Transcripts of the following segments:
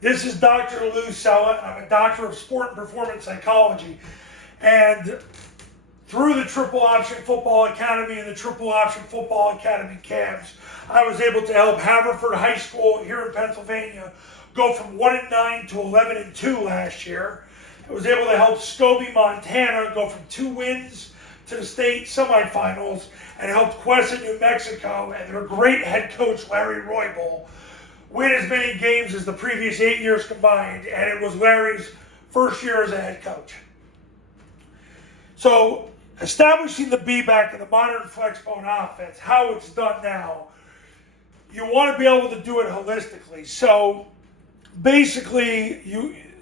This is Dr. Lou Sella. I'm a doctor of sport and performance psychology. And through the Triple Option Football Academy and the Triple Option Football Academy camps, I was able to help Haverford High School here in Pennsylvania go from 1-9 to 11-2 last year. I was able to help Scobie, Montana go from 2 wins to the state semifinals, and helped Quessa, New Mexico, and their great head coach, Larry Roybal, win as many games as the previous 8 years combined, and it was Larry's first year as a head coach. So, establishing the B-back in the modern Flexbone offense, how it's done now, you want to be able to do it holistically. So, basically,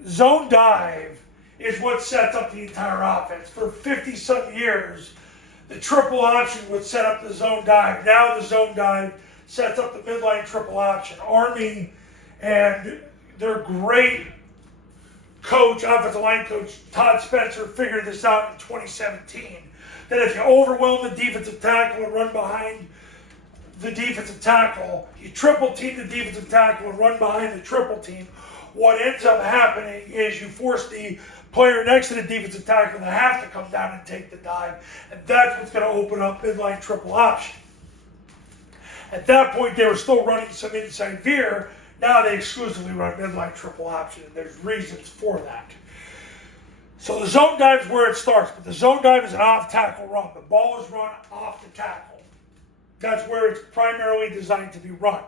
zone dive is what sets up the entire offense. For 50-some years, the triple option would set up the zone dive. Now the zone dive sets up the midline triple option. Army and their great coach, offensive line coach, Todd Spencer, figured this out in 2017. That if you overwhelm the defensive tackle and run behind the defensive tackle, you triple team the defensive tackle and run behind the triple team, what ends up happening is you force the player next to the defensive tackle to have to come down and take the dive, and that's what's going to open up midline triple option. At that point, they were still running some inside veer. Now they exclusively run midline triple option, and there's reasons for that. So the zone dive is where it starts, but the zone dive is an off-tackle run. The ball is run off the tackle. That's where it's primarily designed to be run.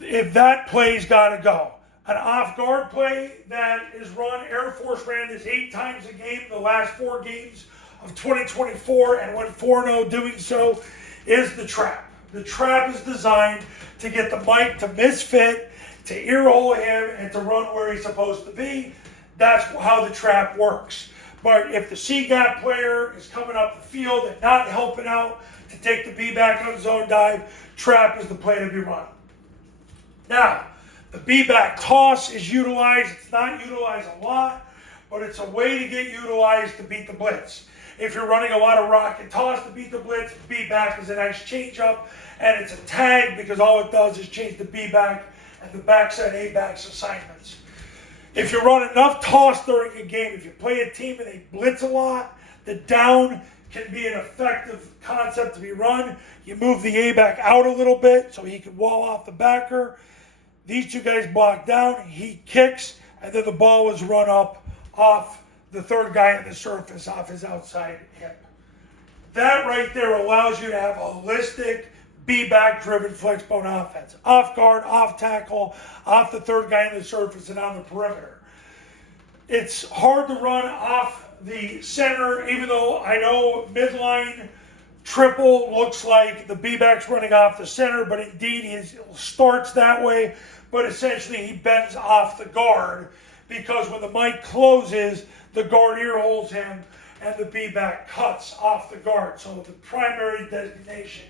If that play's got to go. An off-guard play that is run, Air Force ran this 8 times a game the last 4 games of 2024 and went 4-0 doing so, is the trap. The trap is designed to get the Mike to misfit, to earhole him, and to run where he's supposed to be. That's how the trap works. But if the C-gap player is coming up the field and not helping out to take the B-back on zone dive, trap is the play to be run. Now, the B-back toss is utilized. It's not utilized a lot, but it's a way to get utilized to beat the blitz. If you're running a lot of rock and toss to beat the blitz, B-back is a nice change-up, and it's a tag because all it does is change the B-back and the backside A-back's assignments. If you run enough toss during a game, if you play a team and they blitz a lot, the down can be an effective concept to be run. You move the A-back out a little bit so he can wall off the backer. These 2 guys block down, he kicks, and then the ball is run up off the third guy on the surface, off his outside hip. That right there allows you to have a holistic, B-back driven Flexbone offense. Off guard, off tackle, off the third guy on the surface, and on the perimeter. It's hard to run off the center, even though I know midline triple looks like the B-back's running off the center, but indeed he starts that way, but essentially he bends off the guard because when the Mike closes, the guard ear holds him and the B-back cuts off the guard. So the primary designation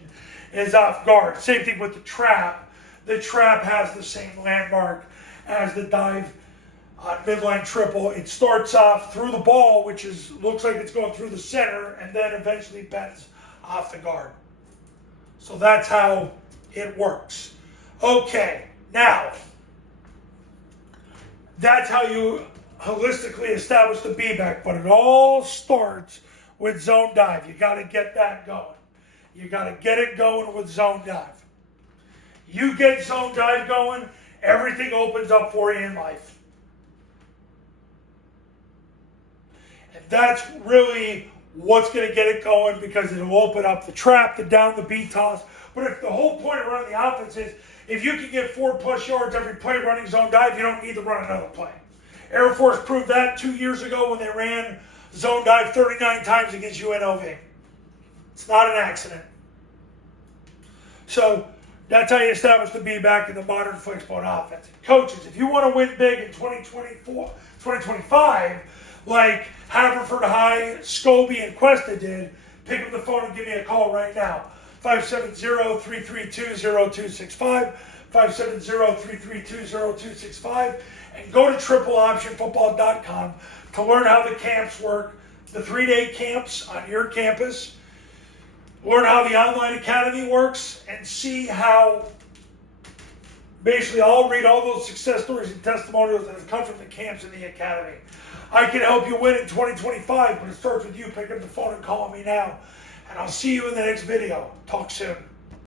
is off guard. Same thing with the trap. The trap has the same landmark as the dive on midline triple. It starts off through the ball, which looks like it's going through the center, and then eventually bends off the guard. So that's how it works. Okay, now, that's how you holistically establish the B-back, but it all starts with zone dive. You got to get that going. You got to get it going with zone dive. You get zone dive going, everything opens up for you in life. And that's really what's going to get it going because it'll open up the trap, the down, the B toss. But if the whole point of running the offense is if you can get 4+ yards every play running zone dive, you don't need to run another play. Air Force proved that 2 years ago when they ran zone dive 39 times against UNLV. It's not an accident. So that's how you establish the B-back in the modern Flexbone offense. Coaches, if you want to win big in 2025, like Haverford High, Scobie, and Questa did, pick up the phone and give me a call right now. 570-332-0265, 570-332-0265, and go to tripleoptionfootball.com to learn how the camps work, the 3-day camps on your campus, learn how the online academy works, and see how Basically, I'll read all those success stories and testimonials that have come from the camps in the academy. I can help you win in 2025, but it starts with you picking up the phone and calling me now. And I'll see you in the next video. Talk soon.